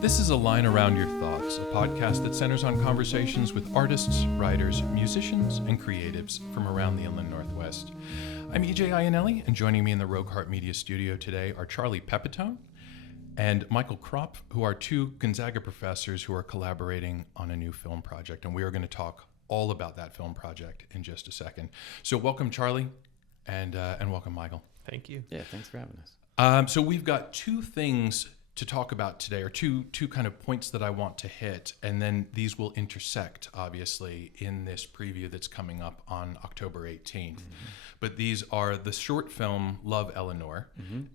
This is A Line Around Your Thoughts, a podcast that centers on conversations with artists, writers, musicians, and creatives from around the Inland Northwest. I'm EJ Iannelli, and joining me in the Rogue Heart Media studio today are Charlie Pepiton and Michael Kropf, who are two Gonzaga professors who are collaborating on a new film project. And we are going to talk all about that film project in just a second. So welcome, Charlie, and welcome, Michael. Thank you. Yeah, thanks for having us. So we've got two things to talk about today, or two kind of points that I want to hit, and then these will intersect, obviously, in this preview that's coming up on October 18th. Mm-hmm. But these are the short film Love, Eleanor,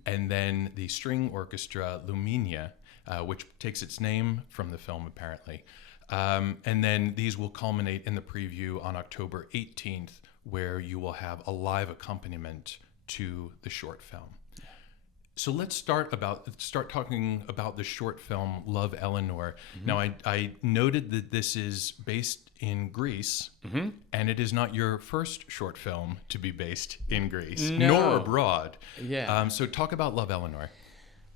and then the string orchestra Luminia, which takes its name from the film, apparently. And then these will culminate in the preview on October 18th, where you will have a live accompaniment to the short film. So let's start talking about the short film Love, Eleanor. Mm-hmm. Now, I noted that this is based in Greece, and it is not your first short film to be based in Greece, nor abroad. Yeah. So talk about Love, Eleanor.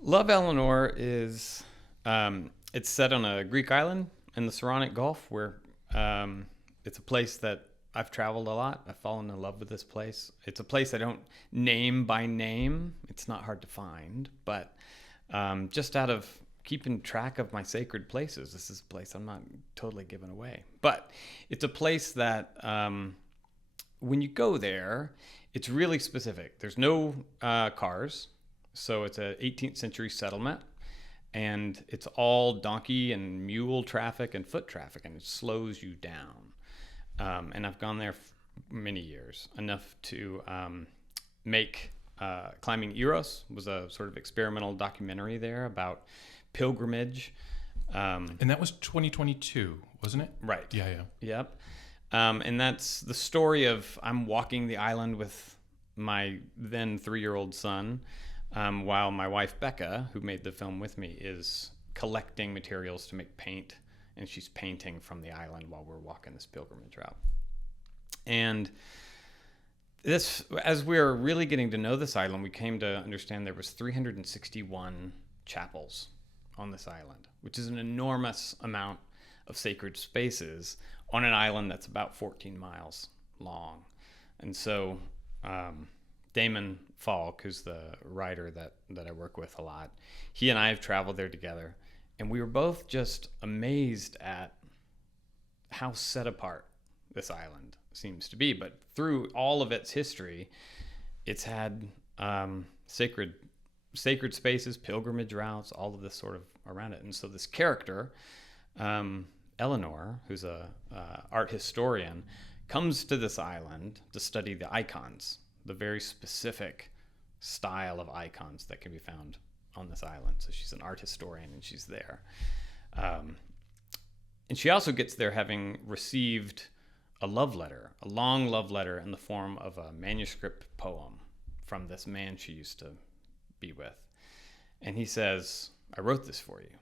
Love, Eleanor is it's set on a Greek island in the Saronic Gulf, where it's a place that I've traveled a lot. I've fallen in love with this place. It's a place I don't name by name. It's not hard to find, but just out of keeping track of my sacred places, this is a place I'm not totally giving away. But it's a place that when you go there, it's really specific. There's no cars, so it's an 18th century settlement, and it's all donkey and mule traffic and foot traffic, and it slows you down. And I've gone there many years, enough to make Climbing Eros was a sort of experimental documentary there about pilgrimage. And that was 2022, wasn't it? Right. Yeah. Yep. And that's the story of I'm walking the island with my then 3-year-old son, while my wife, Becca, who made the film with me, is collecting materials to make paint. And she's painting from the island while we're walking this pilgrimage route. And this, as we're really getting to know this island, we came to understand there was 361 chapels on this island, which is an enormous amount of sacred spaces on an island that's about 14 miles long. And so Damon Falk, who's the writer that I work with a lot, he and I have traveled there together. And we were both just amazed at how set apart this island seems to be. But through all of its history, it's had sacred spaces, pilgrimage routes, all of this sort of around it. And so this character, Eleanor, who's a art historian, comes to this island to study the icons, the very specific style of icons that can be found on this island. So she's an art historian, and she's there. And she also gets there having received a long love letter in the form of a manuscript poem from this man she used to be with. And he says, "I wrote this for you.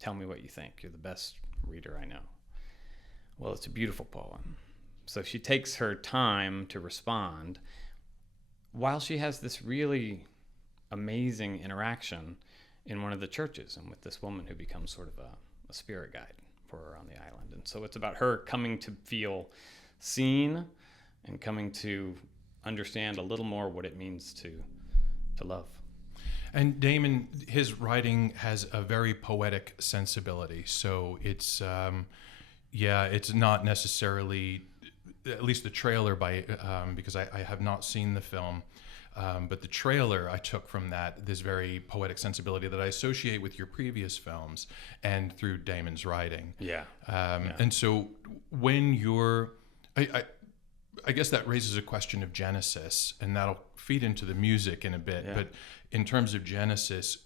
Tell me what you think. You're the best reader I know." Well, it's a beautiful poem. So she takes her time to respond while she has this really amazing interaction in one of the churches and with this woman who becomes sort of a spirit guide for her on the island. And so it's about her coming to feel seen and coming to understand a little more what it means to love. And Damon, his writing has a very poetic sensibility. So it's it's not necessarily, at least the trailer because I have not seen the film. But the trailer I took from this very poetic sensibility that I associate with your previous films and through Damon's writing. Yeah. And so when I guess that raises a question of Genesis, and that'll feed into the music in a bit. Yeah. But in terms of Genesis,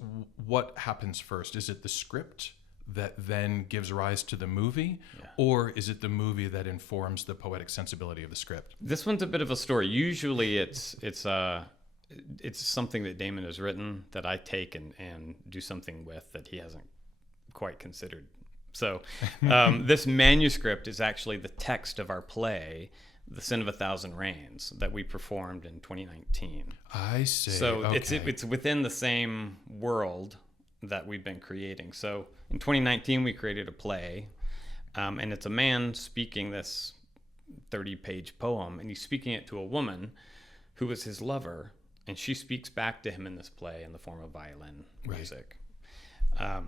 what happens first? Is it the script that then gives rise to the movie, or is it the movie that informs the poetic sensibility of the script? This one's a bit of a story. Usually it's something that Damon has written that I take and do something with that he hasn't quite considered. So this manuscript is actually the text of our play The Sin of a Thousand Rains that we performed in 2019. I see. So okay. it's within the same world that we've been creating. So in 2019, we created a play, and it's a man speaking this 30-page poem, and he's speaking it to a woman who is his lover, and she speaks back to him in this play in the form of violin music. Right.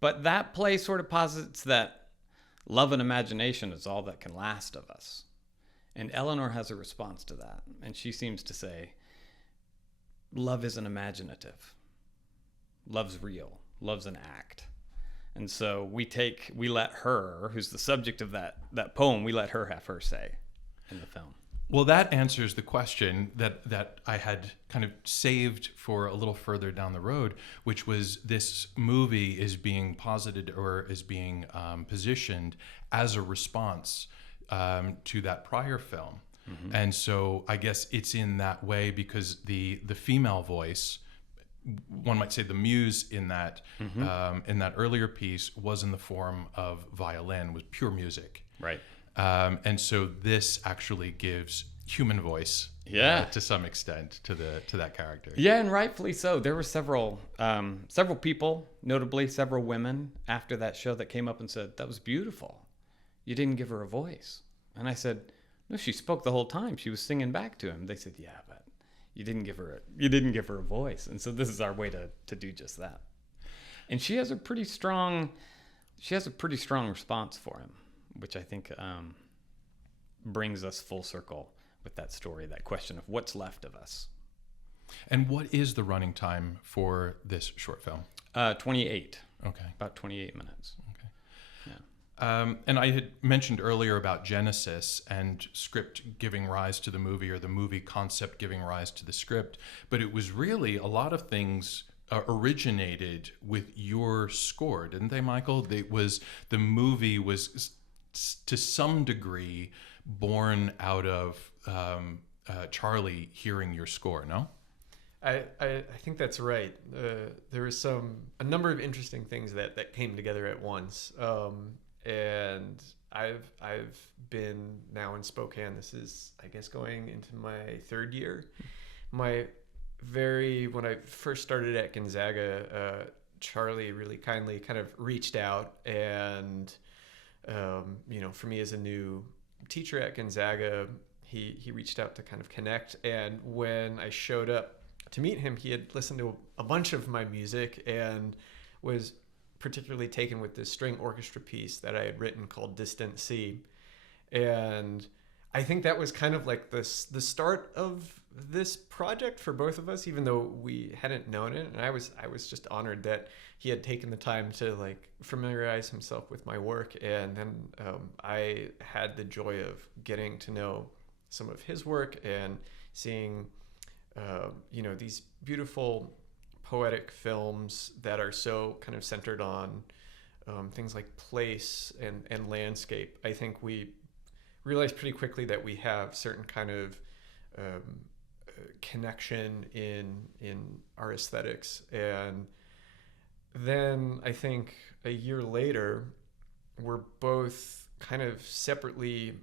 But that play sort of posits that love and imagination is all that can last of us. And Eleanor has a response to that, and she seems to say, love isn't imaginative. Love's real. Love's an act. And so we let her, who's the subject of that poem, we let her have her say in the film. Well, that answers the question that I had kind of saved for a little further down the road, which was this movie is being posited or is being positioned as a response to that prior film. Mm-hmm. And so I guess it's in that way because the female voice, one might say the muse in that earlier piece was in the form of violin, was pure music. Right. And so this actually gives human voice, to some extent, to that character. Yeah, and rightfully so. There were several people, notably several women, after that show that came up and said, "That was beautiful. You didn't give her a voice." And I said, "No, she spoke the whole time. She was singing back to him." They said, "Yeah, but you didn't give her a voice." And so this is our way to do just that. And she has a pretty strong response for him, which I think brings us full circle with that story, that question of what's left of us. And what is the running time for this short film? 28. Okay. About 28 minutes. Okay. Yeah. And I had mentioned earlier about Genesis and script giving rise to the movie, or the movie concept giving rise to the script, but it was really a lot of things originated with your score, didn't they, Michael? The movie was to some degree born out of Charlie hearing your score, no? I think that's right. There was a number of interesting things that came together at once. And I've been now in Spokane. This is, I guess, going into my third year. When I first started at Gonzaga, Charlie really kindly kind of reached out, and for me as a new teacher at Gonzaga, he reached out to kind of connect. And when I showed up to meet him, he had listened to a bunch of my music and was particularly taken with this string orchestra piece that I had written called Distant Sea. And I think that was kind of like the start of this project for both of us, even though we hadn't known it. And I was just honored that he had taken the time to like familiarize himself with my work. And then I had the joy of getting to know some of his work and seeing these beautiful poetic films that are so kind of centered on things like place and landscape. I think we realized pretty quickly that we have certain kind of connection in our aesthetics. And then I think a year later, we're both kind of separately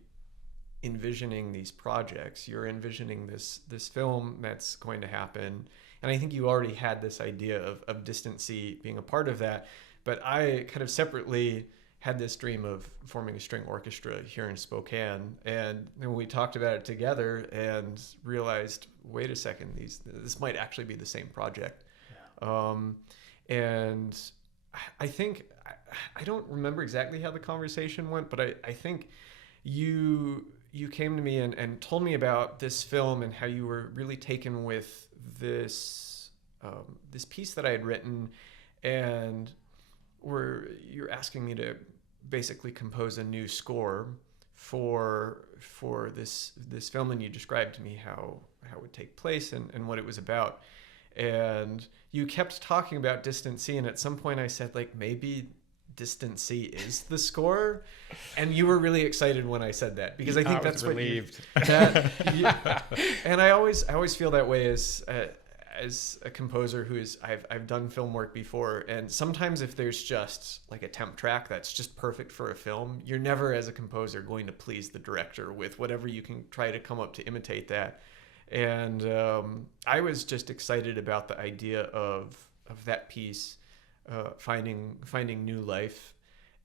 envisioning these projects. You're envisioning this film that's going to happen. And I think you already had this idea of Distant Sea being a part of that. But I kind of separately had this dream of forming a string orchestra here in Spokane. And then we talked about it together and realized, wait a second, this might actually be the same project. Yeah. And I think, I don't remember exactly how the conversation went, but I think you came to me and told me about this film and how you were really taken with this piece that I had written, and you're asking me to basically compose a new score for this film, and you described to me how it would take place and what it was about. And you kept talking about Distant Sea, and at some point I said, like, maybe Distant Sea is the score, and you were really excited when I said that, because I think that's relieved. Yeah. And I always feel that way as a composer I've done film work before, and sometimes if there's just like a temp track that's just perfect for a film, you're never as a composer going to please the director with whatever you can try to come up to imitate that. And I was just excited about the idea of that piece finding new life.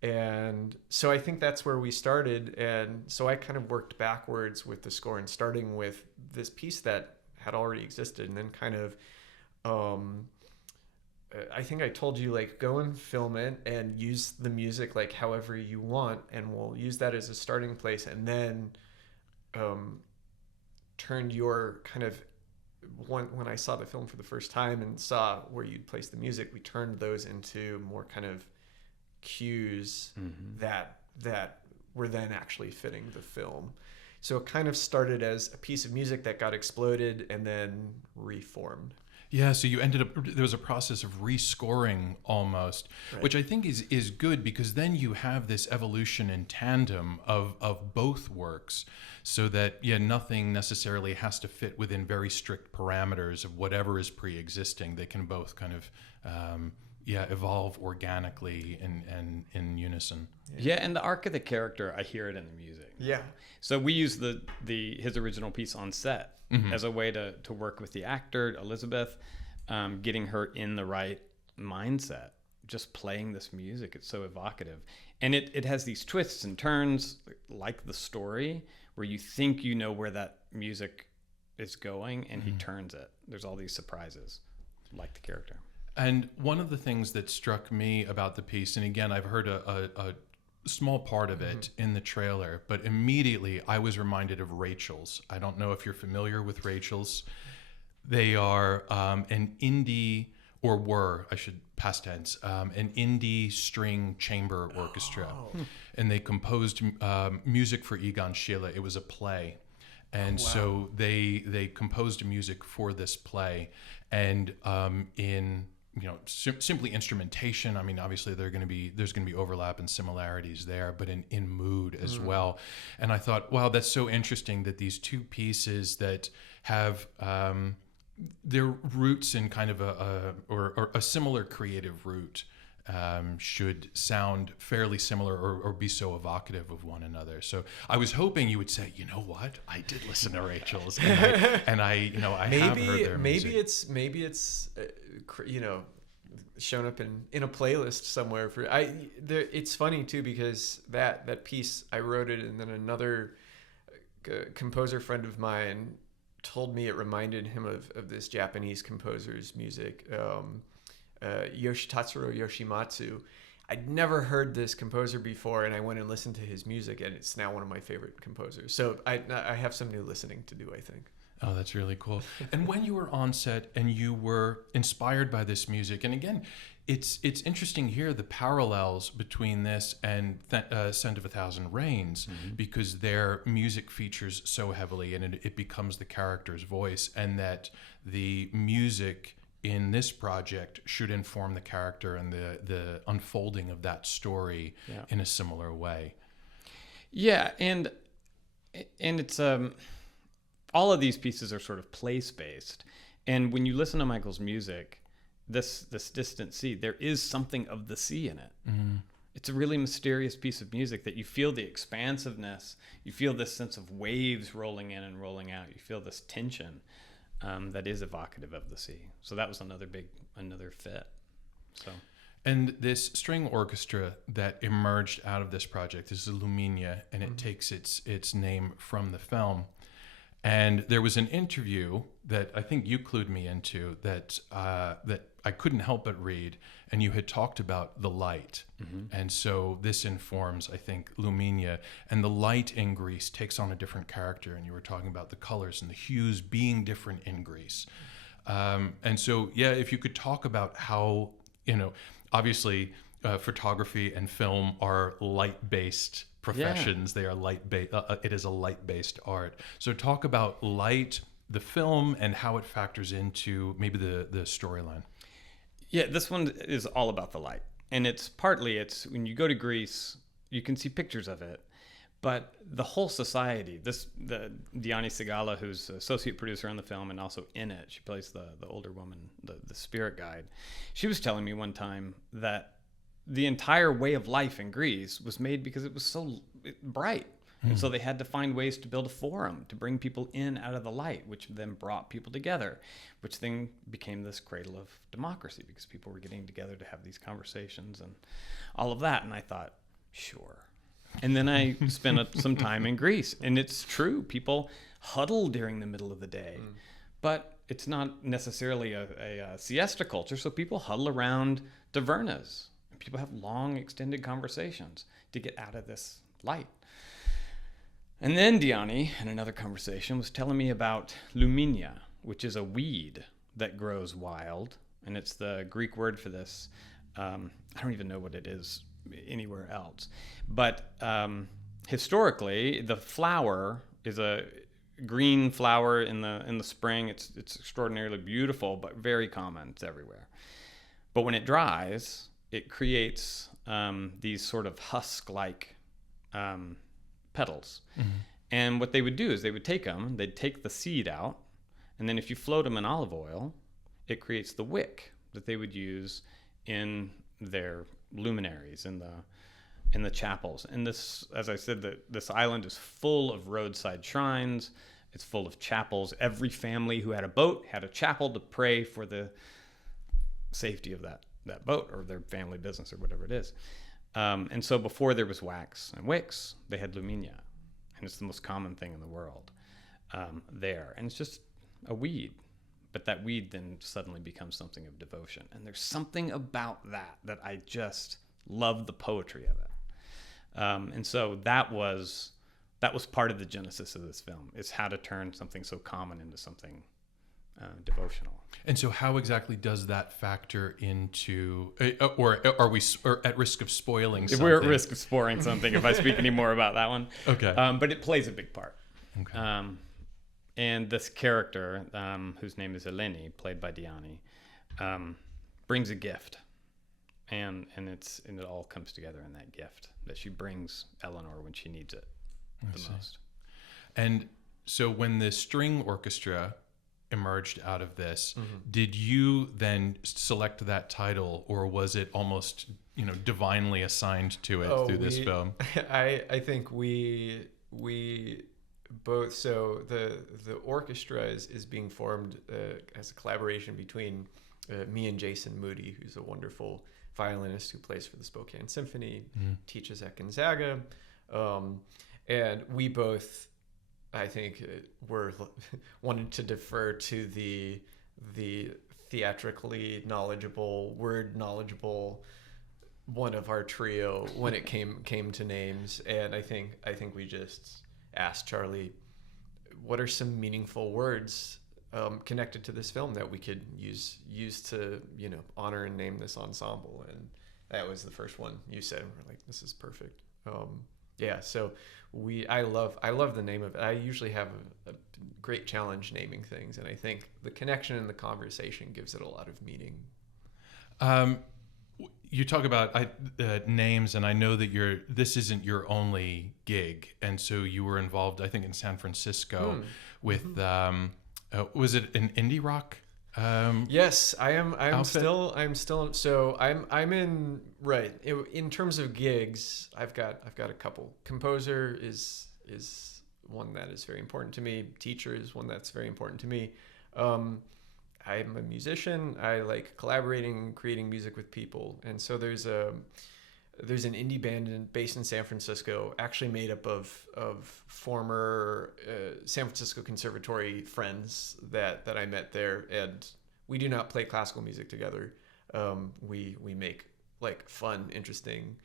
And so I think that's where we started. And so I kind of worked backwards with the score, and starting with this piece that had already existed, and then kind of I think I told you, like, go and film it and use the music like however you want, and we'll use that as a starting place, and then turned your kind of, when I saw the film for the first time and saw where you'd place the music, we turned those into more kind of cues that were then actually fitting the film. So it kind of started as a piece of music that got exploded and then reformed. Yeah, so you ended up, there was a process of rescoring almost, right, which I think is good, because then you have this evolution in tandem of both works, so that, yeah, nothing necessarily has to fit within very strict parameters of whatever is pre-existing. They can both kind of, evolve organically and in unison. Yeah, and the arc of the character, I hear it in the music. Yeah. So we use his original piece on set as a way to work with the actor, Elizabeth, getting her in the right mindset, just playing this music. It's so evocative. And it has these twists and turns, like the story, where you think you know where that music is going, and he turns it. There's all these surprises, like the character. And one of the things that struck me about the piece, and again, I've heard a small part of it in the trailer, but immediately I was reminded of Rachel's. I don't know if you're familiar with Rachel's. They are an indie, or were, I should past tense, an indie string chamber orchestra. And they composed music for Egon Schiele. It was a play. And so they composed music for this play. And in simply instrumentation, I mean, obviously there's going to be overlap and similarities there, but in mood as well. And I thought, wow, that's so interesting that these two pieces that have their roots in kind of a similar creative root should sound fairly similar or be so evocative of one another. So I was hoping you would say, you know what, I did listen to Rachel's, and I have heard their music. Maybe it's shown up in a playlist somewhere for it's funny too, because that piece, I wrote it, and then another composer friend of mine told me it reminded him of this Japanese composer's music, Yoshitatsuro Yoshimatsu. I'd never heard this composer before, and I went and listened to his music, and it's now one of my favorite composers. So I have some new listening to do, I think. Oh, that's really cool. And when you were on set and you were inspired by this music, and again, it's interesting here, the parallels between this and Scent of a Thousand Rains, because their music features so heavily, and it becomes the character's voice, and that the music in this project should inform the character and the unfolding of that story in a similar way. Yeah, and it's all of these pieces are sort of place-based, and when you listen to Michael's music, this distant sea, there is something of the sea in it. It's a really mysterious piece of music that you feel the expansiveness, you feel this sense of waves rolling in and rolling out, you feel this tension that is evocative of the sea. So that was another fit. So. And this string orchestra that emerged out of this project is the Luminia, and it takes its name from the film. And there was an interview that I think you clued me into that I couldn't help but read, and you had talked about the light. And so this informs, I think, Luminia, and the light in Greece takes on a different character, and you were talking about the colors and the hues being different in Greece. And so, yeah, if you could talk about how, obviously photography and film are light-based professions. They are light-based. It is a light-based art. So talk about light, the film, and how it factors into maybe the storyline. Yeah, this one is all about the light. And it's when you go to Greece, you can see pictures of it, But the whole society, the Diani Sigala, who's associate producer on the film and also in it, she plays the older woman, the spirit guide. She was telling me one time that the entire way of life in Greece was made because it was so bright. And so they had to find ways to build a forum to bring people in out of the light, which then brought people together, which then became this cradle of democracy because people were getting together to have these conversations and all of that. And I thought, sure. And then I spent some time in Greece, and it's true. People huddle during the middle of the day, but it's not necessarily a siesta culture. So people huddle around tavernas. People have long, extended conversations to get out of this light. And then Diani, in another conversation, was telling me about Luminia, which is a weed that grows wild. And it's the Greek word for this. I don't even know what it is anywhere else. But historically, the flower is a green flower in the spring. It's extraordinarily beautiful, but very common. It's everywhere. But when it dries, it creates these sort of husk-like petals. And what they would do is they would take them, they'd take the seed out, and then if you float them in olive oil, it creates the wick that they would use in their luminaries in the chapels. And this, as I said, this island is full of roadside shrines. It's full of chapels. Every family who had a boat had a chapel to pray for the safety of that boat or their family business or whatever it is. And so before there was wax and wicks, they had Luminia. And it's the most common thing in the world there. And it's just a weed. But that weed then suddenly becomes something of devotion. And there's something about that I just love the poetry of it. And so that was part of the genesis of this film, is how to turn something so common into something devotional. And so how exactly does that factor into, or are we at risk of spoiling something? We're at risk of spoiling something if I speak any more about that one. Okay. But it plays a big part. Okay. And this character, whose name is Eleni, played by Diani, brings a gift. And it all comes together in that gift that she brings Eleanor when she needs it the most. And so when the string orchestra emerged out of this, did you then select that title, or was it almost divinely assigned to it through this film? I think we both. So the orchestra is being formed as a collaboration between me and Jason Moody, who's a wonderful violinist who plays for the Spokane Symphony, teaches at Gonzaga, and we both, I think, were wanted to defer to the theatrically knowledgeable, word knowledgeable one of our trio when it came to names. And I think we just asked Charlie, what are some meaningful words connected to this film that we could use to honor and name this ensemble? And that was the first one you said, and we're like, this is perfect. So I love the name of it. I usually have a great challenge naming things, and I think the connection and the conversation gives it a lot of meaning. You talk about names, and I know that this isn't your only gig, and so you were involved, I think, in San Francisco with was it an indie rock? Yes, I am. I'm outfit? still. So I'm in. Right. In terms of gigs, I've got a couple. Composer is one that is very important to me. Teacher is one that's very important to me. I'm a musician. I like collaborating and creating music with people. And so there's an indie band based in San Francisco, actually made up of former San Francisco Conservatory friends that I met there. And we do not play classical music together. We make like fun, interesting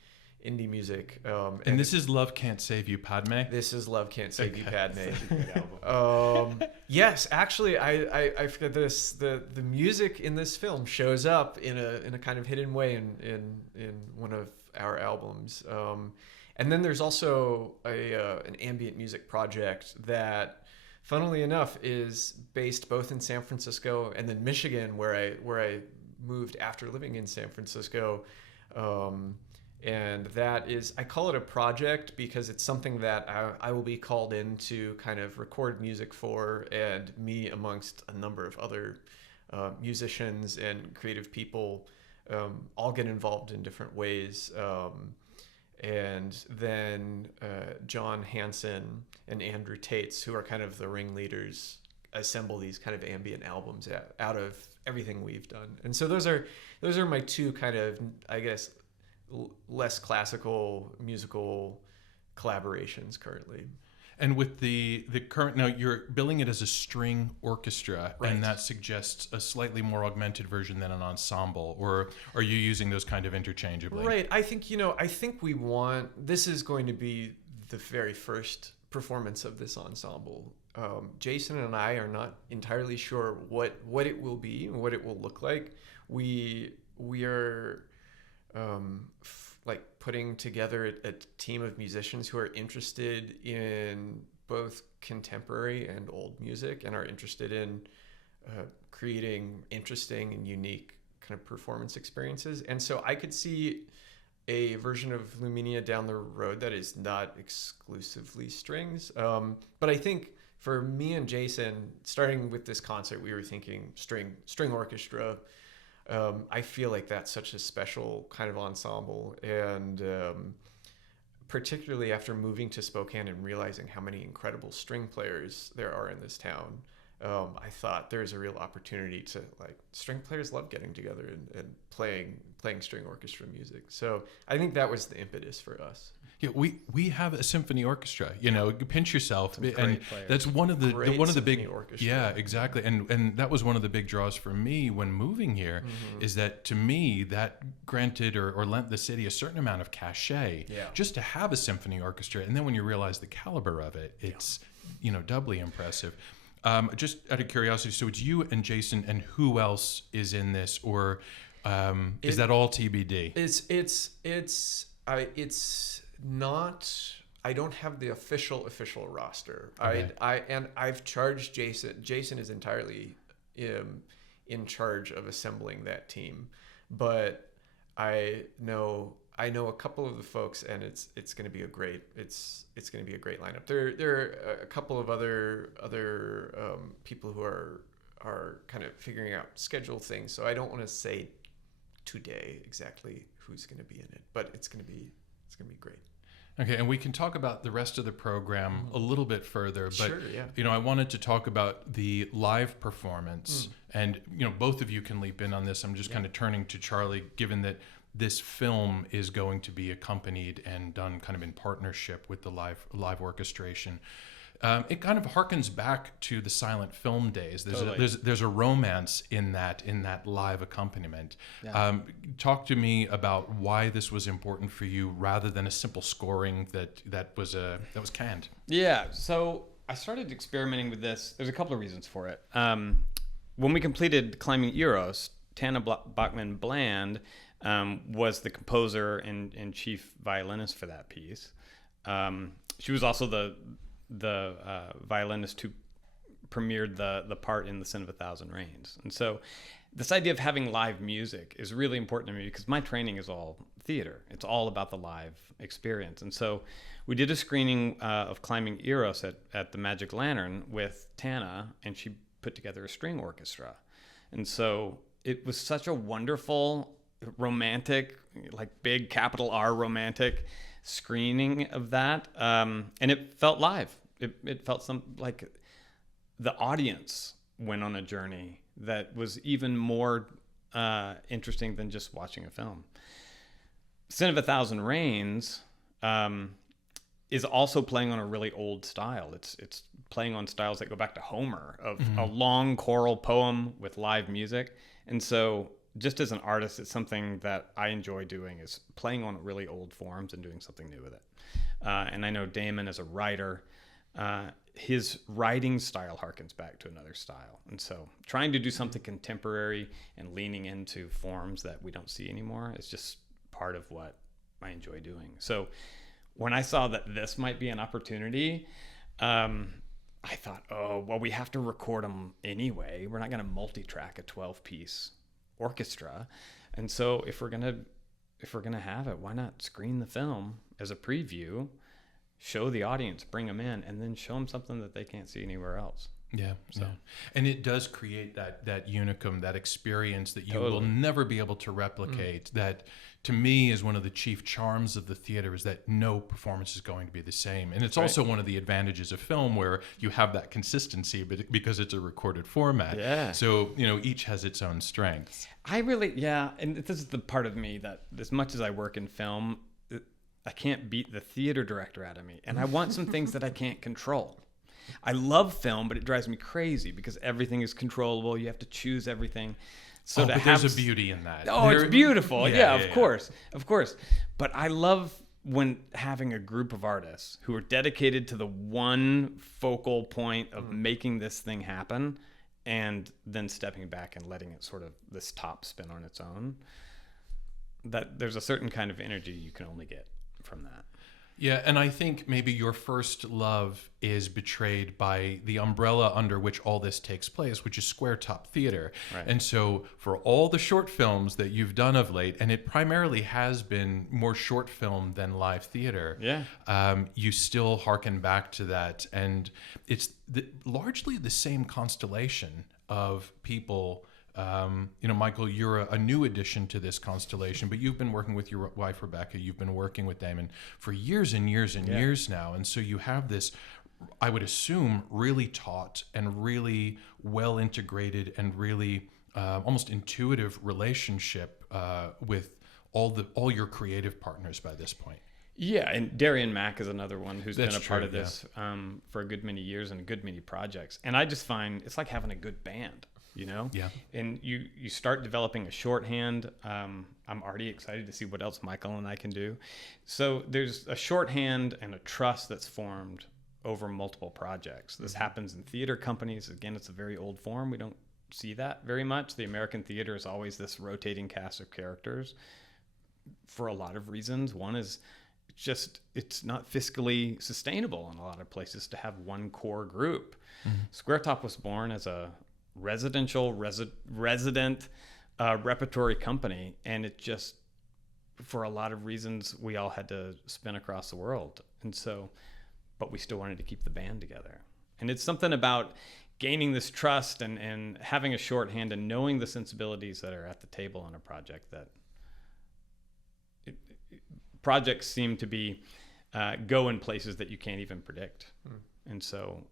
indie music. And this is Love Can't Save You, Padme? This is Love Can't Save You, Padme. Good album. Yes, actually, I forgot this. The music in this film shows up in a kind of hidden way in one of our albums. And then there's also an ambient music project that, funnily enough, is based both in San Francisco and then Michigan, where I moved after living in San Francisco. And that is, I call it a project because it's something that I will be called in to kind of record music for, and me amongst a number of other musicians and creative people all get involved in different ways. And then John Hansen and Andrew Tates, who are kind of the ringleaders, assemble these kind of ambient albums out of everything we've done. And so those are my two kind of, I guess, less classical musical collaborations currently. And with the current, now you're billing it as a string orchestra, Right. and that suggests a slightly more augmented version than an ensemble, or are you using those kind of interchangeably? Right. I think this is going to be the very first performance of this ensemble. Jason and I are not entirely sure what it will be and what it will look like. We are like putting together a team of musicians who are interested in both contemporary and old music, and are interested in creating interesting and unique kind of performance experiences. And so I could see a version of Luminia down the road that is not exclusively strings. But I think for me and Jason, starting with this concert, we were thinking string orchestra. I feel like that's such a special kind of ensemble, and particularly after moving to Spokane and realizing how many incredible string players there are in this town, I thought there's a real opportunity to, like, string players love getting together and playing string orchestra music. So I think that was the impetus for us. Yeah, we have a symphony orchestra. You know, pinch yourself, and players. that's one of the Great one of the big symphony orchestra. Yeah, exactly. And that was one of the big draws for me when moving here, is that to me that granted or lent the city a certain amount of cachet, Yeah. just to have a symphony orchestra. And then when you realize the caliber of it, it's doubly impressive. Just out of curiosity, so it's you and Jason, and who else is in this, or is that all TBD? It's not. I don't have the official roster. Okay. I've charged Jason. Jason is entirely in charge of assembling that team, but I know a couple of the folks, and it's going to be a great lineup. There are a couple of other people who are kind of figuring out schedule things, so I don't want to say today exactly who's going to be in it, but it's going to be great. Okay, and we can talk about the rest of the program a little bit further, but Sure, yeah. I wanted to talk about the live performance, and both of you can leap in on this. I'm just kind of turning to Charlie, given that this film is going to be accompanied and done kind of in partnership with the live orchestration. It kind of harkens back to the silent film days. There's a romance in that live accompaniment. Yeah. Talk to me about why this was important for you, rather than a simple scoring that was canned. Yeah, so I started experimenting with this. There's a couple of reasons for it. When we completed Climbing Eros, Tana Bachman Bland was the composer and chief violinist for that piece. She was also the violinist who premiered the part in The Sin of a Thousand Rains. And so this idea of having live music is really important to me, because my training is all theater. It's all about the live experience. And so we did a screening of Climbing Eros at the Magic Lantern with Tana, and she put together a string orchestra. And so it was such a wonderful, romantic, like big capital R romantic screening of that. And it felt live. It felt like the audience went on a journey that was even more interesting than just watching a film. Sin of a Thousand Rains is also playing on a really old style. It's playing on styles that go back to Homer, of a long choral poem with live music. And so just as an artist, it's something that I enjoy doing, is playing on really old forms and doing something new with it. And I know Damon, as a writer, his writing style harkens back to another style. And so trying to do something contemporary and leaning into forms that we don't see anymore is just part of what I enjoy doing. So when I saw that this might be an opportunity, I thought, we have to record them anyway. We're not going to multi-track a 12-piece orchestra. And so if we're going to if we're going to have it, why not screen the film as a preview, show the audience, bring them in, and then show them something that they can't see anywhere else. Yeah, So. And it does create that unicum, that experience that you Totally. will never be able to replicate. That, to me, is one of the chief charms of the theater, is that no performance is going to be the same. And it's also one of the advantages of film, where you have that consistency, but because it's a recorded format. Yeah. So, each has its own strengths. And this is the part of me that, as much as I work in film, I can't beat the theater director out of me. And I want some things that I can't control. I love film, but it drives me crazy because everything is controllable. You have to choose everything. So to but have there's a beauty in that. it's beautiful. Yeah, Of course. But I love when having a group of artists who are dedicated to the one focal point of making this thing happen, and then stepping back and letting it sort of this top spin on its own. That there's a certain kind of energy you can only get from that. Yeah, and I think maybe your first love is betrayed by the umbrella under which all this takes place, which is square top theater. Right. And so for all the short films that you've done of late, and it primarily has been more short film than live theater, you still hearken back to that. And it's largely the same constellation of people. Michael, you're a new addition to this constellation, but you've been working with your wife, Rebecca. You've been working with Damon for years and years and years now. And so you have this, I would assume, really taut and really well integrated and really almost intuitive relationship with all your creative partners by this point. Yeah, and Darian Mack is another one who's That's been a part true, of this for a good many years and a good many projects. And I just find it's like having a good band. Yeah. And you start developing a shorthand. I'm already excited to see what else Michael and I can do. So there's a shorthand and a trust that's formed over multiple projects. This happens in theater companies. Again, it's a very old form. We don't see that very much. The American theater is always this rotating cast of characters for a lot of reasons. One is it's not fiscally sustainable in a lot of places to have one core group. Square Top was born as a resident repertory company, and it just, for a lot of reasons, we all had to spin across the world, and so, but we still wanted to keep the band together. And it's something about gaining this trust and having a shorthand and knowing the sensibilities that are at the table on a project, that projects seem to be go in places that you can't even predict. And so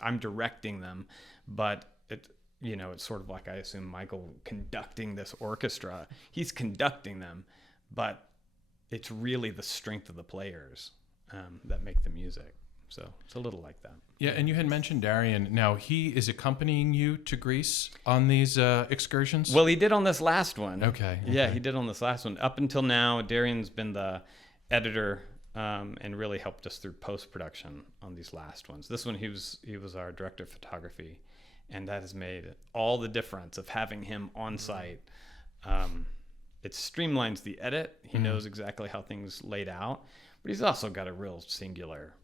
I'm directing them, but it's sort of like, I assume, Michael conducting this orchestra. He's conducting them, but it's really the strength of the players that make the music. So it's a little like that. Yeah, and you had mentioned Darian. Now, he is accompanying you to Greece on these excursions? Well, he did on this last one. Okay. Yeah, he did on this last one. Up until now, Darian's been the editor and really helped us through post-production on these last ones. This one, he was our director of photography, and that has made all the difference of having him on site. It streamlines the edit. He knows exactly how things laid out, but he's also got a real singular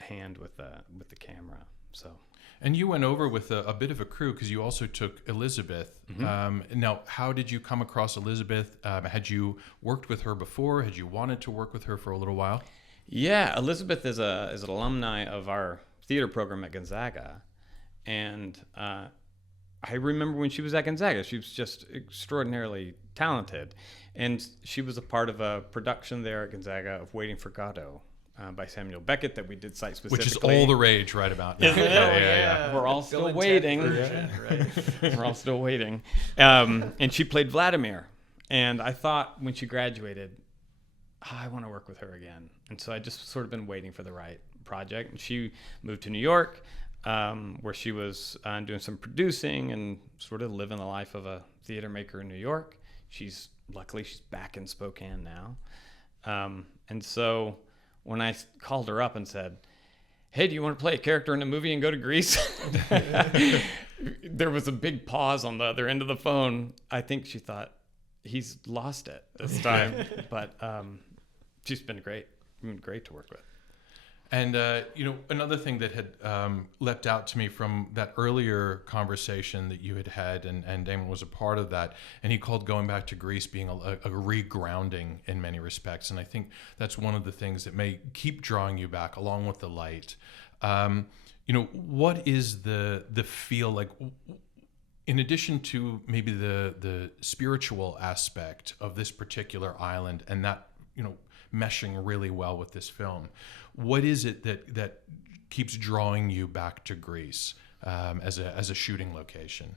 hand with the camera. So. And you went over with a bit of a crew because you also took Elizabeth. Now, how did you come across Elizabeth? Had you worked with her before? Had you wanted to work with her for a little while? Yeah, Elizabeth is an alumni of our theater program at Gonzaga. And I remember when she was at Gonzaga, she was just extraordinarily talented. And she was a part of a production there at Gonzaga of Waiting for Godot. By Samuel Beckett that we did site specifically. Which is all the rage right about now. Yeah. We're all still waiting. We're all still waiting. And she played Vladimir. And I thought when she graduated, I want to work with her again. And so I just sort of been waiting for the right project. And she moved to New York, where she was doing some producing and sort of living the life of a theater maker in New York. Luckily she's back in Spokane now. And so when I called her up and said, hey, do you want to play a character in a movie and go to Greece? There was a big pause on the other end of the phone. I think she thought, he's lost it this time. But she's been great to work with. And another thing that had leapt out to me from that earlier conversation that you had, and Damon was a part of that, and he called going back to Greece being a regrounding in many respects. And I think that's one of the things that may keep drawing you back, along with the light. What is the feel like? In addition to maybe the spiritual aspect of this particular island, and that meshing really well with this film, what is it that keeps drawing you back to Greece as a shooting location?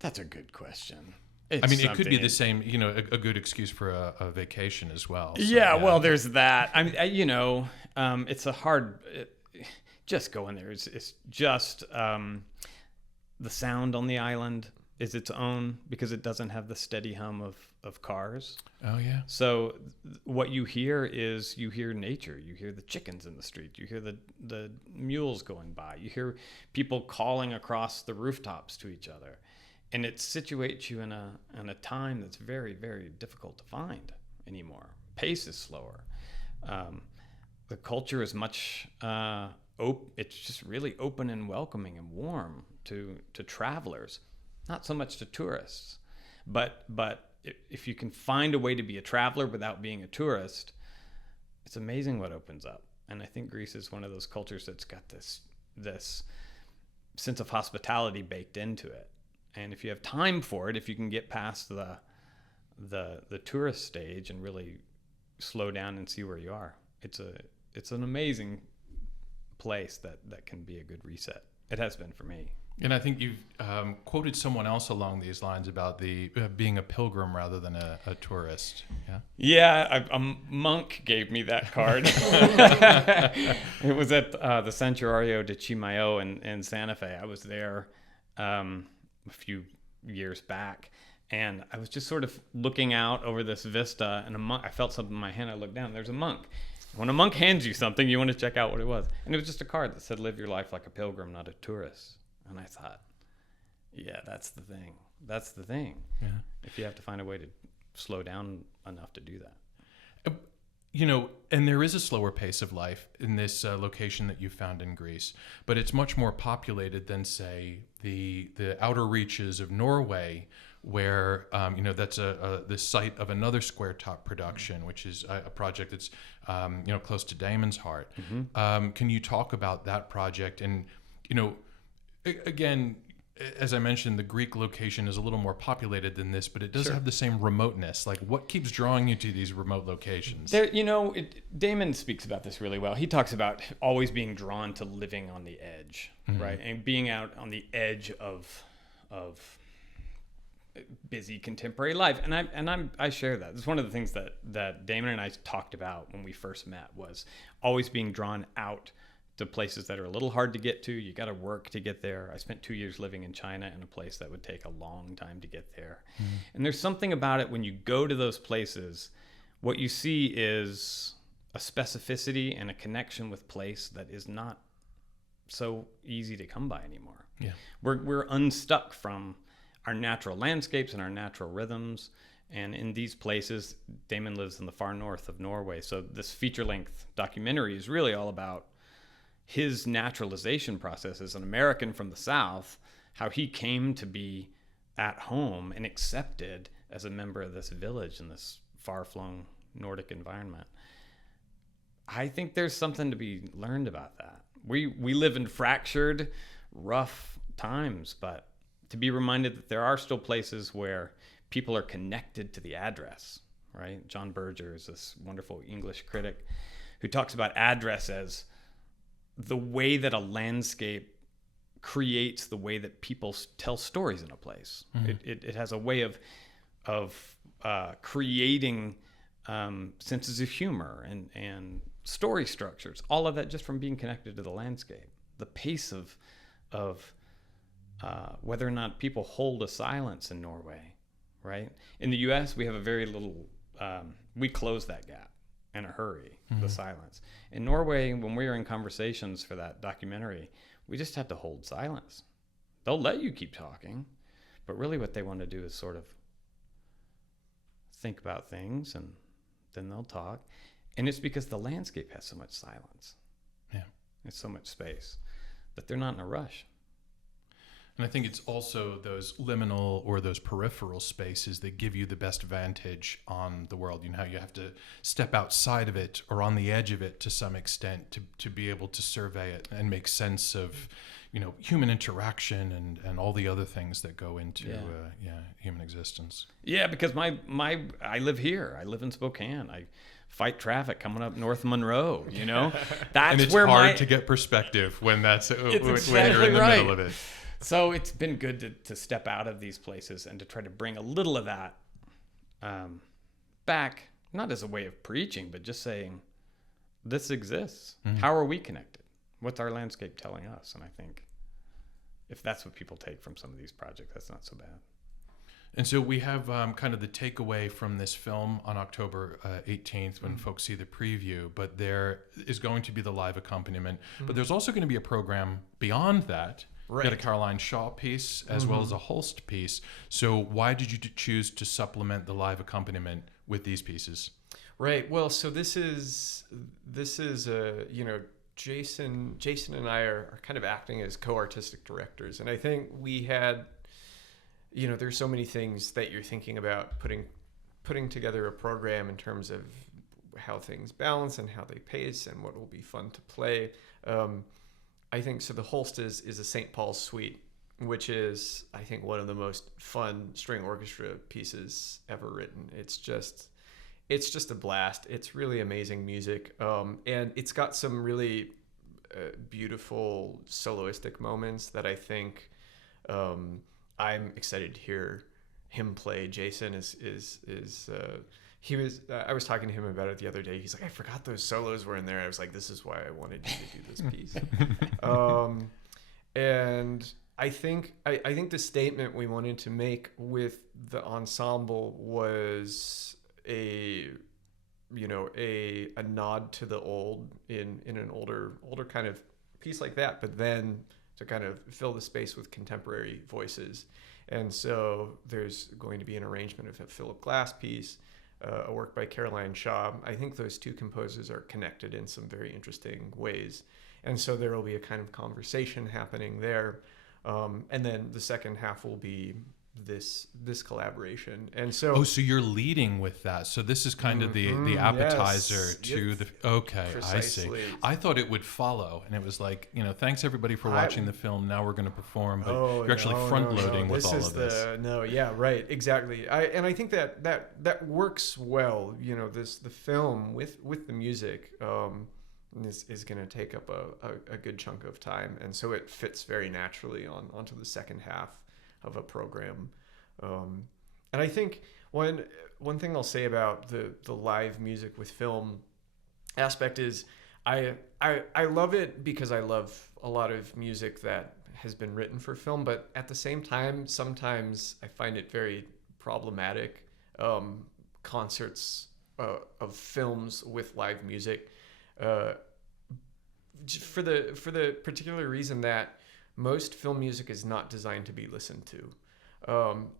That's a good question. It could be the same, a good excuse for a vacation as well. So, yeah, well, there's that. It's a hard. Just going there. It's just the sound on the island is its own because it doesn't have the steady hum of cars. Oh yeah. So what you hear is nature. You hear the chickens in the street. You hear the mules going by. You hear people calling across the rooftops to each other, and it situates you in a time that's very, very difficult to find anymore. Pace is slower. The culture is much. It's just really open and welcoming and warm to travelers, not so much to tourists. But if you can find a way to be a traveler without being a tourist, it's amazing what opens up. And I think Greece is one of those cultures that's got this sense of hospitality baked into it. And if you have time for it, if you can get past the tourist stage and really slow down and see where you are, it's an amazing place that can be a good reset. It has been for me. And I think you've quoted someone else along these lines about the being a pilgrim rather than a tourist. Yeah. Yeah, a monk gave me that card. It was at the Santuario de Chimayo in Santa Fe. I was there a few years back, and I was just sort of looking out over this vista, and I felt something in my hand. I looked down. There's a monk. When a monk hands you something, you want to check out what it was. And it was just a card that said, "Live your life like a pilgrim, not a tourist." And I thought, yeah, that's the thing. That's the thing. Yeah. If you have to find a way to slow down enough to do that. And there is a slower pace of life in this location that you found in Greece, but it's much more populated than, say, the outer reaches of Norway, where that's the site of another Square Top production, which is a project that's close to Damon's heart. Mm-hmm. Can you talk about that project? And again, as I mentioned, the Greek location is a little more populated than this, but it does Sure. have the same remoteness. Like, what keeps drawing you to these remote locations? Damon speaks about this really well. He talks about always being drawn to living on the edge, Mm-hmm. right? And being out on the edge of busy contemporary life. And I share that. It's one of the things that Damon and I talked about when we first met, was always being drawn out to places that are a little hard to get to. You got to work to get there. I spent 2 years living in China in a place that would take a long time to get there. Mm-hmm. And there's something about it when you go to those places, what you see is a specificity and a connection with place that is not so easy to come by anymore. Yeah. We're unstuck from our natural landscapes and our natural rhythms. And in these places, Damon lives in the far north of Norway. So this feature-length documentary is really all about his naturalization process as an American from the South, how he came to be at home and accepted as a member of this village in this far-flung Nordic environment. I think there's something to be learned about that. We live in fractured, rough times, but to be reminded that there are still places where people are connected to the address, right? John Berger is this wonderful English critic who talks about address as the way that a landscape creates the way that people tell stories in a place. Mm-hmm. It has a way of creating senses of humor and story structures, all of that just from being connected to the landscape. The pace of whether or not people hold a silence in Norway, right? In the U.S., we have a very little, we close that gap in a hurry, mm-hmm. the silence. In Norway, when we were in conversations for that documentary, we just had to hold silence. They'll let you keep talking, but really what they want to do is sort of think about things, and then they'll talk. And it's because the landscape has so much silence. Yeah. There's so much space that they're not in a rush. And I think it's also those liminal or those peripheral spaces that give you the best vantage on the world. You know how you have to step outside of it or on the edge of it to some extent to be able to survey it and make sense of, you know, human interaction and all the other things that go into human existence. Yeah, because I live here. I live in Spokane. I fight traffic coming up North Monroe, you know? That's and it's where hard to get perspective when that's when you're exactly in the right. middle of it. So it's been good to step out of these places and to try to bring a little of that back, not as a way of preaching, but just saying, this exists. Mm-hmm. How are we connected? What's our landscape telling us? And I think if that's what people take from some of these projects, that's not so bad. And so we have kind of the takeaway from this film on October 18th when folks see the preview, but there is going to be the live accompaniment. But there's also going to be a program beyond that. Right. You got a Caroline Shaw piece as well as a Holst piece. So why did you choose to supplement the live accompaniment with these pieces? Right. Well, so this is you know, Jason and I are kind of acting as co-artistic directors, and I think we had, you know, there's so many things that you're thinking about putting together a program in terms of how things balance and how they pace and what will be fun to play. I think so. The Holst is a St. Paul's Suite, which is, I think, one of the most fun string orchestra pieces ever written. It's just a blast. It's really amazing music, and it's got some really beautiful soloistic moments that I think I'm excited to hear him play. Jason I was talking to him about it the other day. He's like, I forgot those solos were in there. I was like, this is why I wanted you to do this piece. And I think the statement we wanted to make with the ensemble was a nod to the old in an older kind of piece like that, but then to kind of fill the space with contemporary voices. And so there's going to be an arrangement of a Philip Glass piece, a work by Caroline Shaw. I think those two composers are connected in some very interesting ways. And so there will be a kind of conversation happening there. And then the second half will be this collaboration. And so so you're leading with that. So this is kind of the appetizer to the precisely. I see. I thought it would follow, and it was like, you know, thanks everybody for watching the film. Now we're going to perform, but you're actually front loading with all of this. Right, exactly. I think that works well. You know, the film with the music is going to take up a good chunk of time, and so it fits very naturally onto the second half of a program. And I think one thing I'll say about the live music with film aspect is I love it because I love a lot of music that has been written for film, but at the same time, sometimes I find it very problematic, concerts of films with live music, for the particular reason that most film music is not designed to be listened to.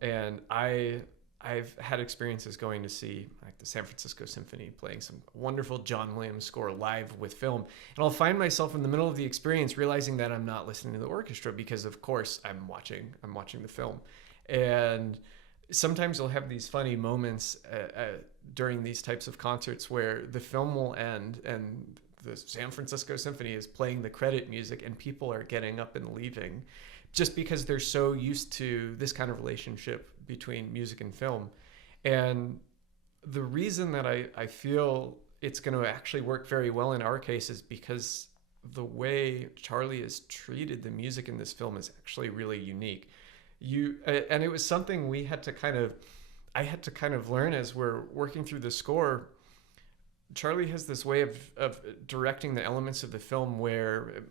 And I've had experiences going to see like the San Francisco Symphony playing some wonderful John Williams score live with film. And I'll find myself in the middle of the experience realizing that I'm not listening to the orchestra because of course I'm watching the film. And sometimes you'll have these funny moments during these types of concerts where the film will end and the San Francisco Symphony is playing the credit music and people are getting up and leaving just because they're so used to this kind of relationship between music and film. And the reason that I feel it's going to actually work very well in our case is because the way Charlie has treated the music in this film is actually really unique. And it was something I had to kind of learn as we're working through the score. Charlie has this way of directing the elements of the film where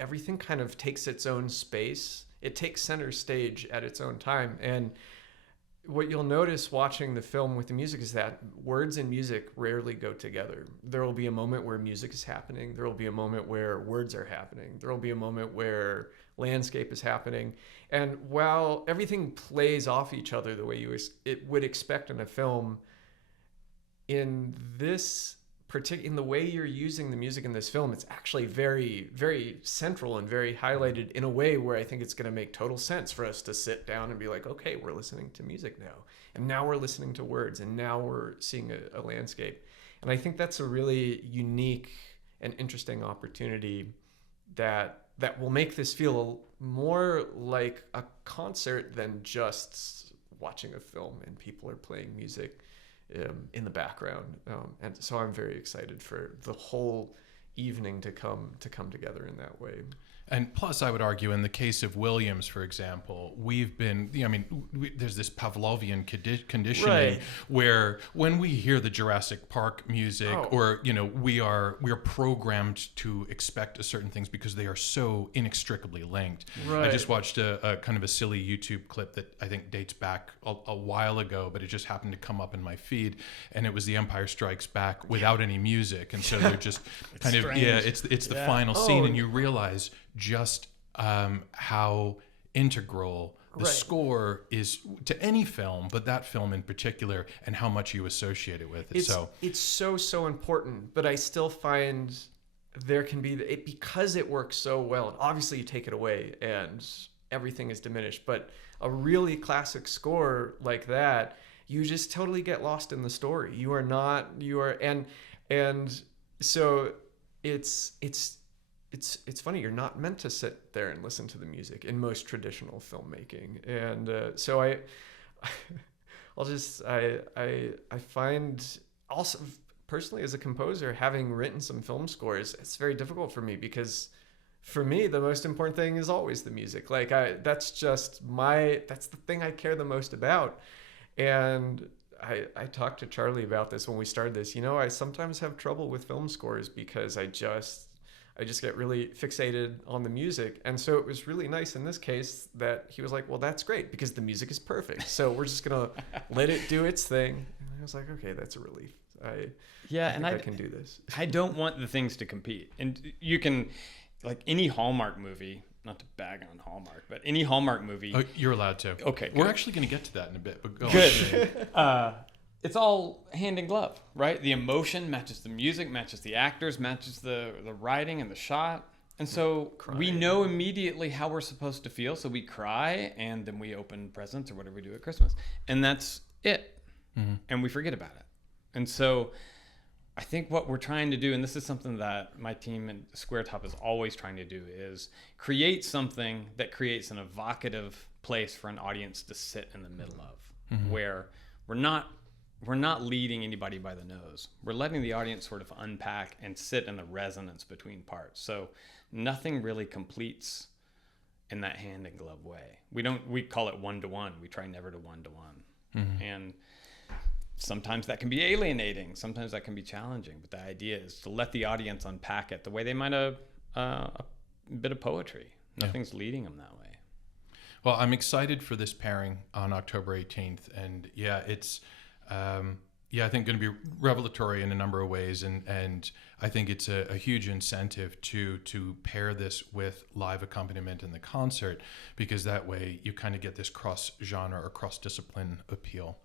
everything kind of takes its own space. It takes center stage at its own time. And what you'll notice watching the film with the music is that words and music rarely go together. There will be a moment where music is happening. There will be a moment where words are happening. There will be a moment where landscape is happening. And while everything plays off each other the way it would expect in a film, in this in the way you're using the music in this film, it's actually very, very central and very highlighted in a way where I think it's going to make total sense for us to sit down and be like, okay, we're listening to music now. And now we're listening to words, and now we're seeing a landscape. And I think that's a really unique and interesting opportunity that will make this feel more like a concert than just watching a film and people are playing music in the background. And so I'm very excited for the whole evening to come together in that way. And plus, I would argue, in the case of Williams, for example, we've been, there's this Pavlovian conditioning Right. where when we hear the Jurassic Park music, or, we are programmed to expect certain things because they are so inextricably linked. Right. I just watched a kind of a silly YouTube clip that I think dates back a while ago, but it just happened to come up in my feed, and it was The Empire Strikes Back without any music. And so they're just kind of, strange. it's the final scene, and you realize just how integral the Right. score is to any film, but that film in particular, and how much you associate it with it. It's so important, but I still find there can be because it works so well. And obviously, you take it away and everything is diminished. But a really classic score like that, you just totally get lost in the story. And so it's funny, you're not meant to sit there and listen to the music in most traditional filmmaking. And so I find also, personally, as a composer, having written some film scores, it's very difficult for me because for me, the most important thing is always the music. Like that's the thing I care the most about. And I talked to Charlie about this when we started this. I sometimes have trouble with film scores because I just get really fixated on the music. And so it was really nice in this case that he was like, well, that's great because the music is perfect. So we're just going to let it do its thing. And I was like, okay, that's a relief. I think I can do this. I don't want the things to compete. And you can, like any Hallmark movie, not to bag on Hallmark, but any Hallmark movie. Oh, you're allowed to. Okay, We're good. actually going to get to that in a bit, but go Good. on. It's all hand in glove, right? The emotion matches the music, matches the actors, matches the writing and the shot. And so we know immediately how we're supposed to feel. So we cry, and then we open presents or whatever we do at Christmas. And that's it. Mm-hmm. And we forget about it. And so I think what we're trying to do, and this is something that my team at Square Top is always trying to do, is create something that creates an evocative place for an audience to sit in the middle of, where we're not leading anybody by the nose. We're letting the audience sort of unpack and sit in the resonance between parts. So nothing really completes in that hand in glove way. We call it one-to-one. We try never to one-to-one. And sometimes that can be alienating. Sometimes that can be challenging. But the idea is to let the audience unpack it the way they might a bit of poetry. Nothing's leading them that way. Well, I'm excited for this pairing on October 18th. And it's... I think going to be revelatory in a number of ways, and I think it's a huge incentive to pair this with live accompaniment in the concert, because that way you kind of get this cross-genre or cross-discipline appeal.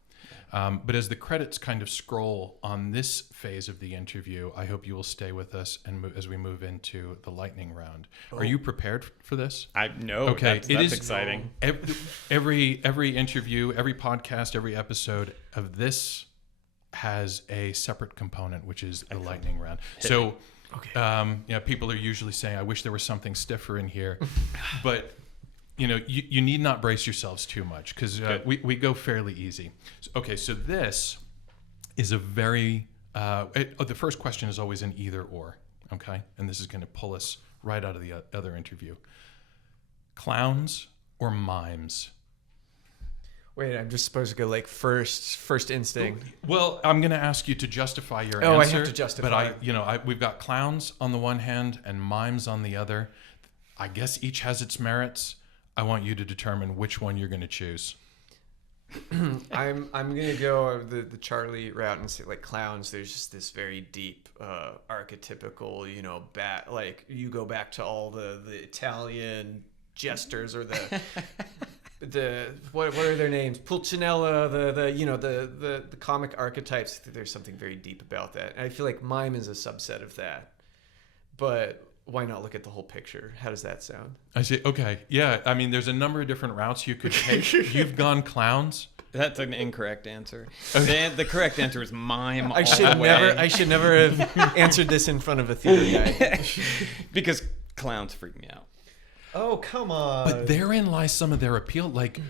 But as the credits kind of scroll on this phase of the interview, I hope you will stay with us and as we move into the lightning round. Are you prepared for this? I know. Okay, that's exciting. Every interview, every podcast, every episode of this has a separate component, which is the lightning round. So, people are usually saying, "I wish there was something stiffer in here," but you need not brace yourselves too much because we go fairly easy. So this is a very the first question is always an either or. Okay, and this is going to pull us right out of the other interview. Clowns or mimes? Wait, I'm just supposed to go like first instinct. Well, I'm going to ask you to justify your answer. Oh, I have to justify. But we've got clowns on the one hand and mimes on the other. I guess each has its merits. I want you to determine which one you're going to choose. I'm gonna go the Charlie route and say like clowns. There's just this very deep archetypical, like you go back to all the Italian jesters or the what are their names? Pulcinella, the comic archetypes. There's something very deep about that. And I feel like mime is a subset of that. But why not look at the whole picture? How does that sound? I see. Okay. Yeah. I mean, there's a number of different routes you could take. You've gone clowns. That's an incorrect answer. The correct answer is mime. I should never have answered this in front of a theater guy. Because clowns freak me out. Oh, come on. But therein lies some of their appeal. Like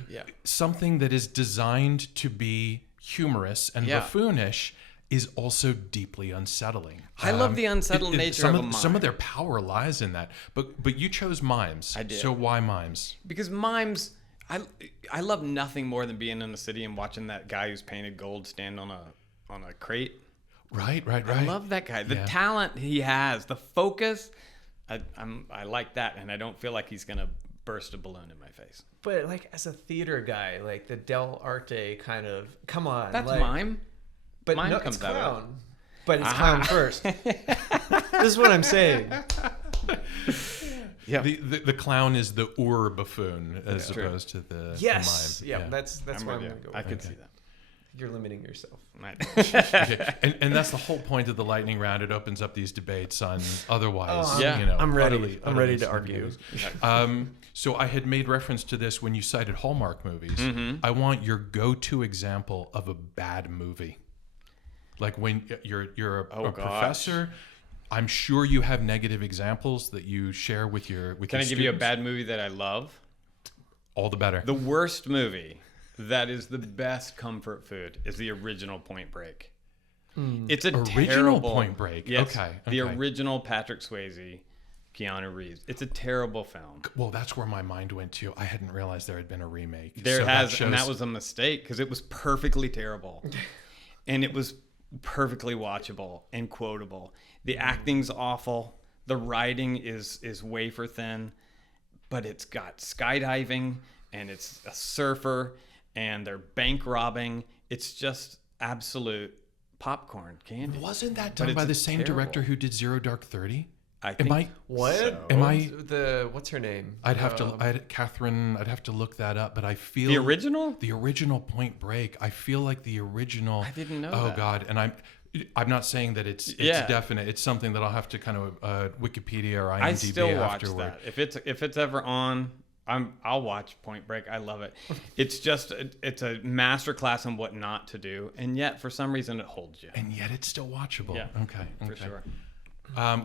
something that is designed to be humorous and buffoonish is also deeply unsettling. I love the unsettled nature of a mime. Some of their power lies in that. But you chose mimes. I did. So why mimes? Because mimes, I love nothing more than being in the city and watching that guy who's painted gold stand on a crate. Right. I love that guy. The talent he has, the focus. I like that, and I don't feel like he's gonna burst a balloon in my face. But like as a theater guy, like the Del Arte kind of, come on, that's like, mime. But mime no, comes it's out clown. of it. But it's clown first. This is what I'm saying. Yeah. The clown is the buffoon as opposed to the yes. mime. Yeah, that's where I'm gonna go. I could see that. You're limiting yourself. Okay. And that's the whole point of the lightning round. It opens up these debates on otherwise, I'm ready. I'm ready to argue. So I had made reference to this when you cited Hallmark movies. Mm-hmm. I want your go-to example of a bad movie. Like when you're a professor, I'm sure you have negative examples that you share with your Can I give you a bad movie that I love? All the better. The worst movie that is the best comfort food is the original Point Break. It's a original terrible Point Break. Yes, Okay. The original Patrick Swayze, Keanu Reeves. It's a terrible film. Well, that's where my mind went to. I hadn't realized there had been a remake. And that was a mistake because it was perfectly terrible, and it was perfectly watchable and quotable. The acting's awful. The writing is wafer thin, but it's got skydiving and it's a surfer and they're bank robbing. It's just absolute popcorn candy. Wasn't that done by the same director who did Zero Dark 30? I think what? so. Am I what's her name? I'd have to look that up, but I feel the original Point Break. I feel like the original. I didn't know Oh that. God, and I'm not saying that it's definite. It's something that I'll have to kind of Wikipedia or IMDb I still watch afterward. that. If it's ever on, I'll watch Point Break. I love it. It's just it's a masterclass on what not to do, and yet for some reason it holds you. And yet it's still watchable. Yeah, okay. For sure.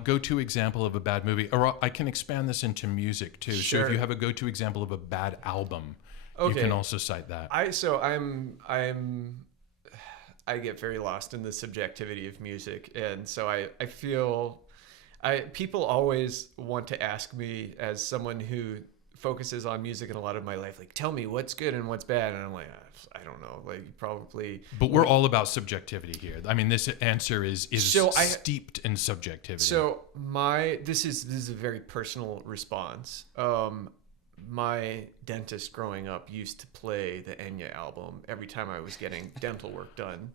Go-to example of a bad movie, or I can expand this into music too. Sure. So if you have a go-to example of a bad album, you can also cite that. I get very lost in the subjectivity of music, and so I feel people always want to ask me, as someone who focuses on music in a lot of my life, like, tell me what's good and what's bad, and I'm like, I don't know, like, probably. But we're all about subjectivity here. I mean, this answer is steeped in subjectivity. So this is a very personal response. My dentist growing up used to play the Enya album every time I was getting dental work done.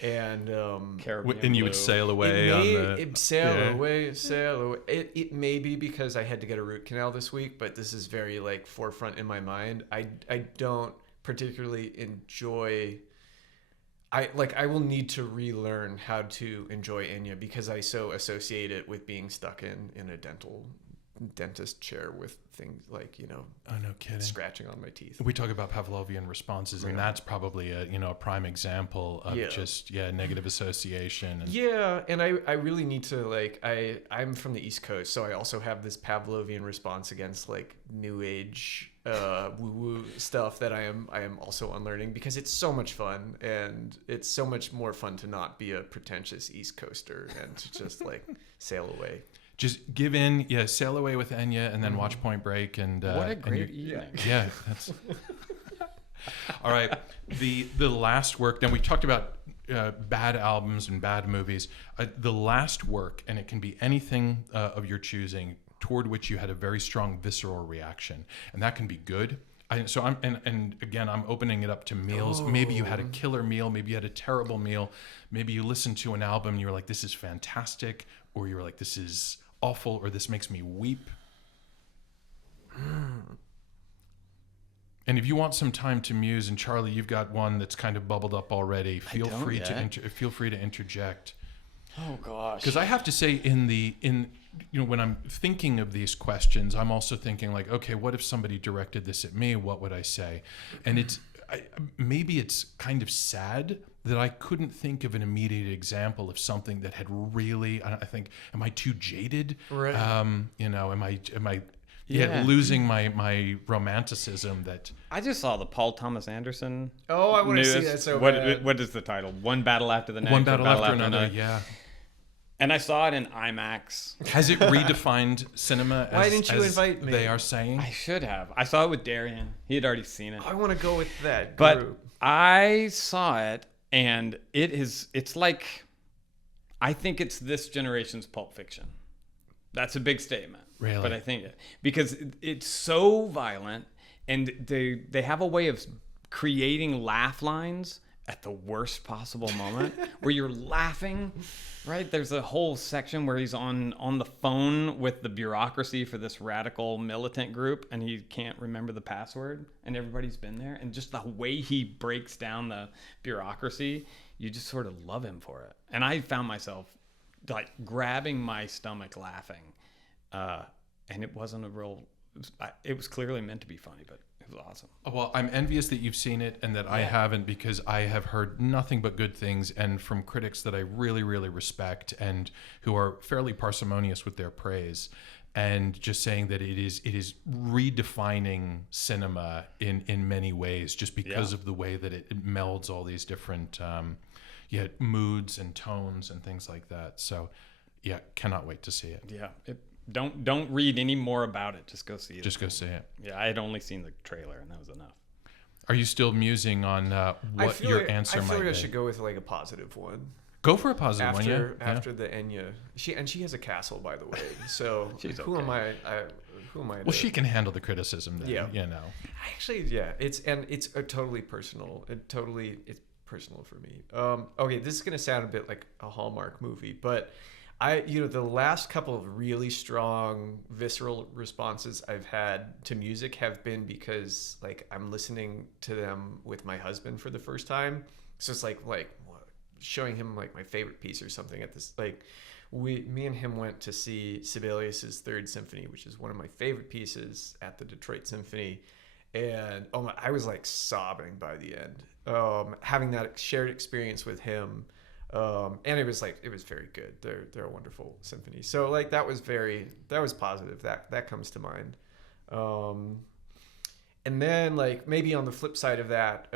And you would sail away sail away. It may be because I had to get a root canal this week, but this is very like forefront in my mind. I don't particularly enjoy. I will need to relearn how to enjoy Enya because I so associate it with being stuck in a dentist chair with things like, oh, no kidding, scratching on my teeth. We talk about Pavlovian responses, and that's probably a prime example of negative association. And I really need to I'm from the East Coast, so I also have this Pavlovian response against like new age woo-woo stuff that I am also unlearning because it's so much fun, and it's so much more fun to not be a pretentious East Coaster and to just like sail away. Just give in, sail away with Enya, and then watch Point Break. And what a great evening! Yeah, that's all right. The last work. Then we talked about bad albums and bad movies. The last work, and it can be anything of your choosing, toward which you had a very strong visceral reaction, and that can be good. And again, I'm opening it up to meals. Oh. Maybe you had a killer meal. Maybe you had a terrible meal. Maybe you listened to an album and you were like, "This is fantastic," or you were like, "This is awful," or "This makes me weep." And if you want some time to muse, and Charlie, you've got one that's kind of bubbled up already. Feel free to interject. Oh gosh. Because I have to say, when I'm thinking of these questions, I'm also thinking like, okay, what if somebody directed this at me? What would I say? And maybe it's kind of sad that I couldn't think of an immediate example of something that had really. I think, am I too jaded? Right. Am I losing my romanticism that. I just saw the Paul Thomas Anderson. Oh, I want to see that so bad. What is the title? One Battle After the Next. One Battle After Another. Yeah. And I saw it in IMAX. Has it redefined cinema? Why didn't you invite me? They are saying. I should have. I saw it with Darian. He had already seen it. I want to go with that but group. I saw it, and it's like, I think it's this generation's Pulp Fiction. That's a big statement. Really? But I think because it's so violent, and they have a way of creating laugh lines at the worst possible moment where you're laughing, right? There's a whole section where he's on the phone with the bureaucracy for this radical militant group, and he can't remember the password, and everybody's been there, and just the way he breaks down the bureaucracy, you just sort of love him for it. And I found myself like grabbing my stomach laughing, and it wasn't it was clearly meant to be funny, but it was awesome. Well, I'm envious that you've seen it and that I haven't, because I have heard nothing but good things, and from critics that I really, really respect and who are fairly parsimonious with their praise, and just saying that it is redefining cinema in many ways, just because of the way that it melds all these different moods and tones and things like that. So yeah, cannot wait to see it. Yeah. Don't read any more about it. Just go see it. Just go see it. Yeah, I had only seen the trailer, and that was enough. Are you still musing on what your answer might be? I feel like I should go with like a positive one. Go for a positive one, After the Enya. She has a castle, by the way. So who am I? Well, she can handle the criticism then, yeah. Actually, yeah. It's totally personal. It's personal for me. Okay, this is gonna sound a bit like a Hallmark movie, but the last couple of really strong visceral responses I've had to music have been because like I'm listening to them with my husband for the first time. So it's like showing him like my favorite piece or something at this, like me and him went to see Sibelius's Third Symphony, which is one of my favorite pieces at the Detroit Symphony. And I was like sobbing by the end, having that shared experience with him. And it was very good. They're a wonderful symphony. So like that was positive. That comes to mind. And then like maybe on the flip side of that,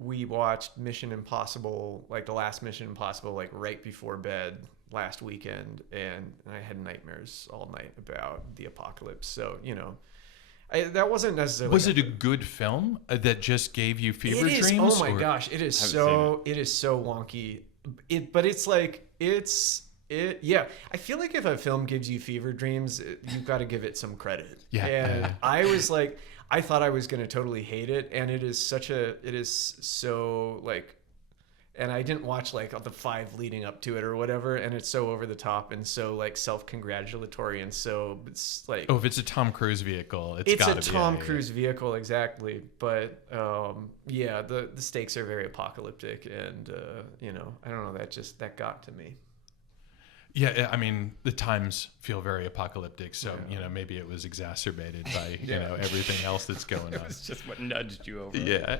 we watched Mission Impossible, like the last Mission Impossible, like right before bed last weekend, and I had nightmares all night about the apocalypse. So that wasn't necessarily. Was it a good film that just gave you fever dreams? Oh my gosh, it is so wonky. But it's like yeah. I feel like if a film gives you fever dreams, you've got to give it some credit. Yeah. And I was like, I thought I was going to totally hate it, and it is so like. And I didn't watch like the 5 leading up to it or whatever, and it's so over the top and so like self-congratulatory, and so it's like, if it's a Tom Cruise vehicle, it's a Tom Cruise vehicle, exactly. But the stakes are very apocalyptic, and I don't know, that got to me. Yeah, I mean, the times feel very apocalyptic, so maybe it was exacerbated by everything else that's going on. It was just what nudged you over. Yeah.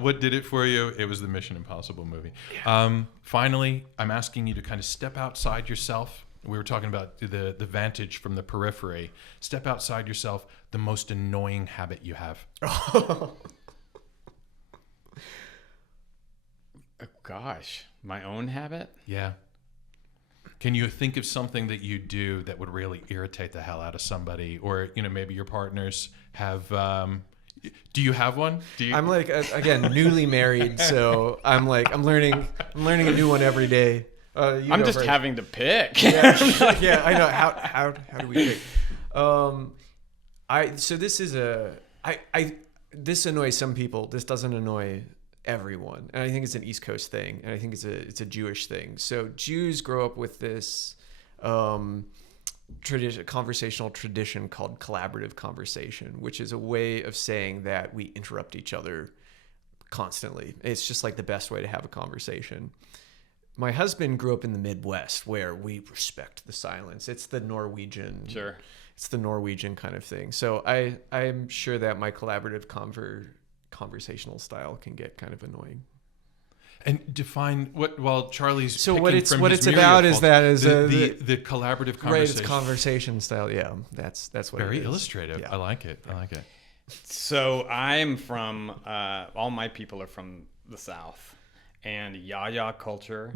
What did it for you? It was the Mission Impossible movie. Yeah. Finally, I'm asking you to kind of step outside yourself. We were talking about the vantage from the periphery. Step outside yourself. The most annoying habit you have. Oh gosh, my own habit? Yeah. Can you think of something that you do that would really irritate the hell out of somebody, or maybe your partners have? Do you have one? I'm like again newly married, so I'm learning a new one every day. I'm just having to pick. Yeah, I know. How do we pick? This annoys some people. This doesn't annoy everyone, and I think it's an East Coast thing, and I think it's a Jewish thing. So Jews grow up with this conversational tradition called collaborative conversation, which is a way of saying that we interrupt each other constantly. It's just like the best way to have a conversation. My husband grew up in the Midwest where we respect the silence. It's the Norwegian. Sure. It's the Norwegian kind of thing. So I'm sure that my collaborative conversational style can get kind of annoying. And define while Charlie's so picking what it's from what his it's about myriad is that is the collaborative conversation. right, it's conversation style. Yeah, that's what Very it is. illustrative. Yeah. I like it. So I'm from, all my people are from the South, and yaya culture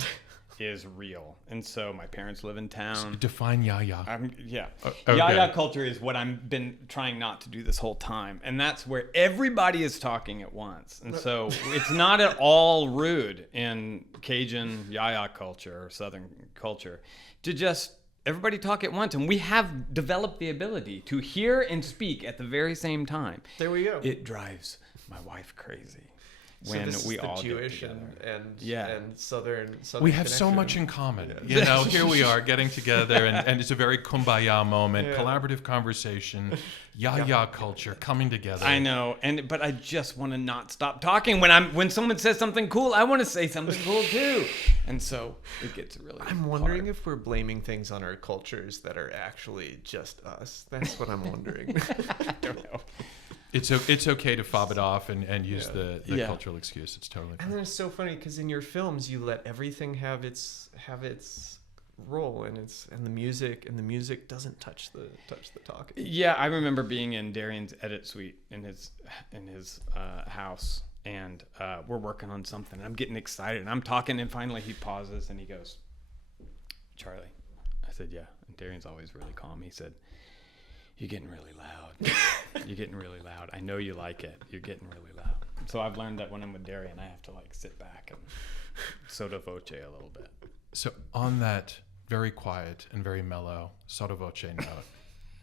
is real. And so my parents live in town. Define yaya. Yeah. Okay. Yaya culture is what I've been trying not to do this whole time. And that's where everybody is talking at once. And so it's not at all rude in Cajun yaya culture or Southern culture to just everybody talk at once. And we have developed the ability to hear and speak at the very same time. There we go. It drives my wife crazy. When so this we is the all Jewish get and Southern we have so connection. much in common. You know, here we are getting together, and it's a very kumbaya moment, collaborative conversation, yaya culture coming together. I know, but I just want to not stop talking. When someone says something cool, I want to say something cool too, and so it gets really. I'm wondering if we're blaming things on our cultures that are actually just us. That's what I'm wondering. I don't know. It's okay to fob it off and use the cultural excuse. It's totally fine. And then it's so funny because in your films you let everything have its role and the music doesn't touch the talking. Yeah, I remember being in Darian's edit suite in his house, and we're working on something. And I'm getting excited, and I'm talking, and finally he pauses and he goes, "Charlie," I said, "Yeah." And Darian's always really calm. He said, "You're getting really loud. You're getting really loud. I know you like it. You're getting really loud." So I've learned that when I'm with Darian, I have to sit back and sotto voce a little bit. So on that very quiet and very mellow sotto voce note,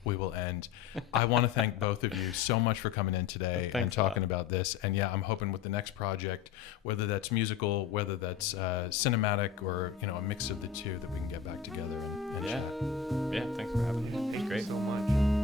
we will end. I want to thank both of you so much for coming in today and talking about this. And yeah, I'm hoping with the next project, whether that's musical, whether that's cinematic, or a mix of the two, that we can get back together and chat. Yeah, thanks for having me. Thank Great. you so much.